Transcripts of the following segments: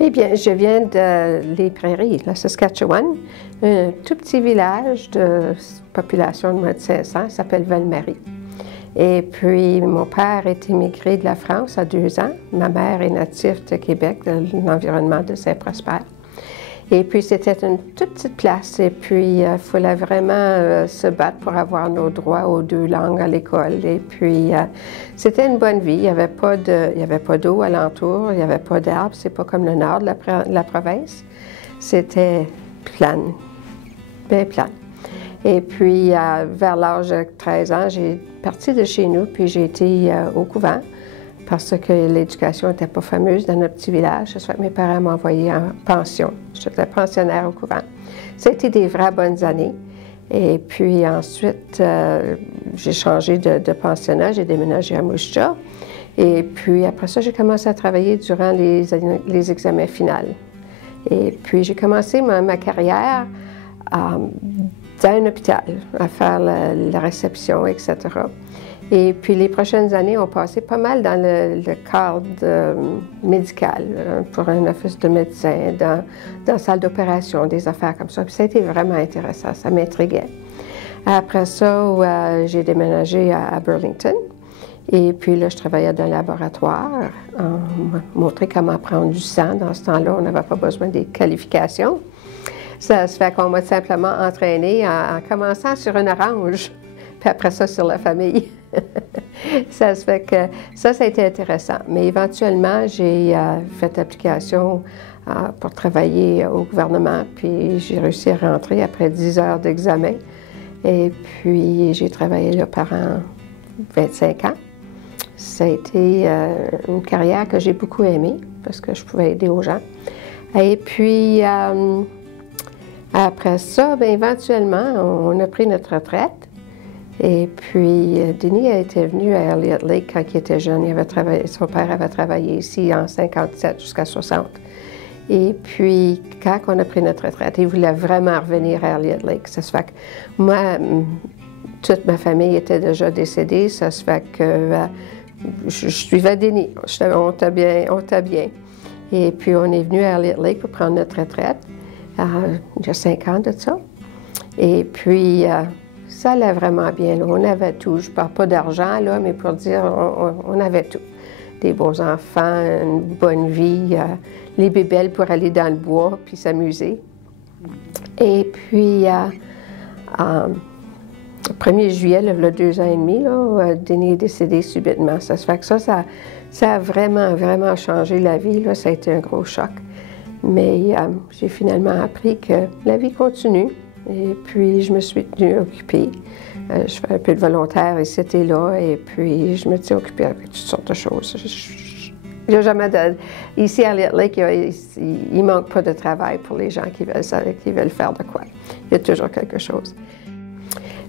Eh bien, je viens de Les Prairies, la Saskatchewan, un tout petit village de population de moins de 500, s'appelle Val-Marie. Et puis, mon père est immigré de la France à 2 ans. Ma mère est native de Québec, de l'environnement de Saint-Prosper. Et puis, c'était une toute petite place. Et puis, il fallait vraiment se battre pour avoir nos droits aux 2 langues à l'école. Et puis, c'était une bonne vie. Il n'y avait pas d'eau alentour, il n'y avait pas d'arbres. C'est pas comme le nord de la province. C'était plane, bien plane. Et puis, vers l'âge de 13 ans, j'ai parti de chez nous, puis j'ai été au couvent parce que l'éducation n'était pas fameuse dans notre petit village. Ça fait que mes parents m'ont envoyé en pension. J'étais pensionnaire au couvent. Ça a été des vraies bonnes années. Et puis ensuite, j'ai changé de pensionnat, j'ai déménagé à Moose Jaw. Et puis après ça, j'ai commencé à travailler durant les examens finaux. Et puis j'ai commencé ma carrière dans un hôpital, à faire la réception, etc. Et puis les prochaines années ont passé pas mal dans le cadre médical, pour un office de médecin, dans la salle d'opération, des affaires comme ça. Puis ça a été vraiment intéressant, ça m'intriguait. Après ça, j'ai déménagé à Burlington. Et puis là, je travaillais dans le laboratoire. On m'a montré comment prendre du sang. Dans ce temps-là, on n'avait pas besoin des qualifications. Ça se fait qu'on m'a simplement entraîné en commençant sur une orange, puis après ça, sur la famille. Ça se fait que ça a été intéressant. Mais éventuellement, j'ai fait application pour travailler au gouvernement, puis j'ai réussi à rentrer après 10 heures d'examen. Et puis, j'ai travaillé là pendant 25 ans. Ça a été une carrière que j'ai beaucoup aimée, parce que je pouvais aider aux gens. Et puis, après ça, bien, éventuellement, on a pris notre retraite. Et puis, Denis était venu à Elliott Lake quand il était jeune. Son père avait travaillé ici en 57 jusqu'à 60. Et puis, quand on a pris notre retraite, il voulait vraiment revenir à Elliott Lake. Ça se fait que moi, toute ma famille était déjà décédée. Ça se fait que je suivais Denis. On t'a bien. Et puis, on est venu à Elliott Lake pour prendre notre retraite. Il y a 5 ans de ça. Et puis, ça allait vraiment bien. Là. On avait tout. Je ne parle pas d'argent, là, mais pour dire, on avait tout. Des bons enfants, une bonne vie, les bébelles pour aller dans le bois puis s'amuser. Et puis, le 1er juillet, le 2 ans et demi, là, Denis est décédé subitement. Ça se fait que ça a vraiment, vraiment changé la vie. Là. Ça a été un gros choc. Mais j'ai finalement appris que la vie continue. Et puis, je me suis tenue occupée. Je fais un peu de volontaire ici et là. Et puis, je me tiens occupée avec toutes sortes de choses. Il n'y a jamais Ici, à Elliott Lake, il ne manque pas de travail pour les gens qui veulent faire de quoi. Il y a toujours quelque chose.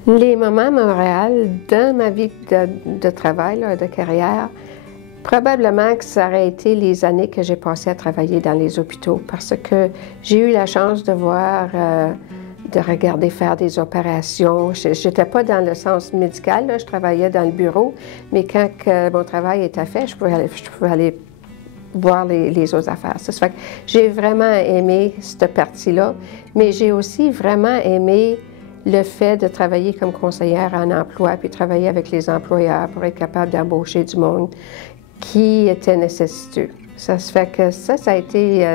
Les moments à Montréal, dans ma vie de travail, là, de carrière, probablement que ça aurait été les années que j'ai passées à travailler dans les hôpitaux parce que j'ai eu la chance de voir, de regarder faire des opérations. Je n'étais pas dans le sens médical, là, je travaillais dans le bureau, mais quand mon travail était fait, je pouvais aller voir les autres affaires. Ça fait que j'ai vraiment aimé cette partie-là, mais j'ai aussi vraiment aimé le fait de travailler comme conseillère en emploi, puis travailler avec les employeurs pour être capable d'embaucher du monde qui était nécessiteux. Ça se fait que ça a été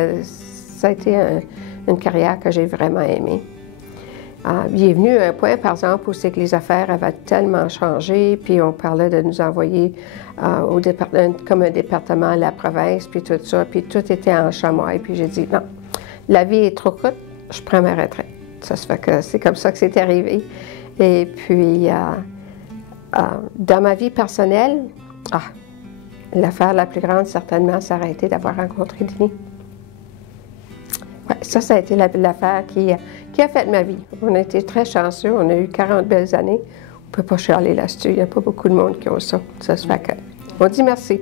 une carrière que j'ai vraiment aimée. Il est venu un point, par exemple, où c'est que les affaires avaient tellement changé, puis on parlait de nous envoyer comme un département à la province, puis tout ça, puis tout était en chamois. Puis j'ai dit, non, la vie est trop courte, je prends ma retraite. Ça se fait que c'est comme ça que c'est arrivé. Et puis, dans ma vie personnelle, l'affaire la plus grande, certainement, ça aurait été d'avoir rencontré Denis. Ouais, ça a été l'affaire qui a fait ma vie. On a été très chanceux. On a eu 40 belles années. On ne peut pas chialer là-dessus. Il n'y a pas beaucoup de monde qui ont ça. Ça se fait que... On dit merci.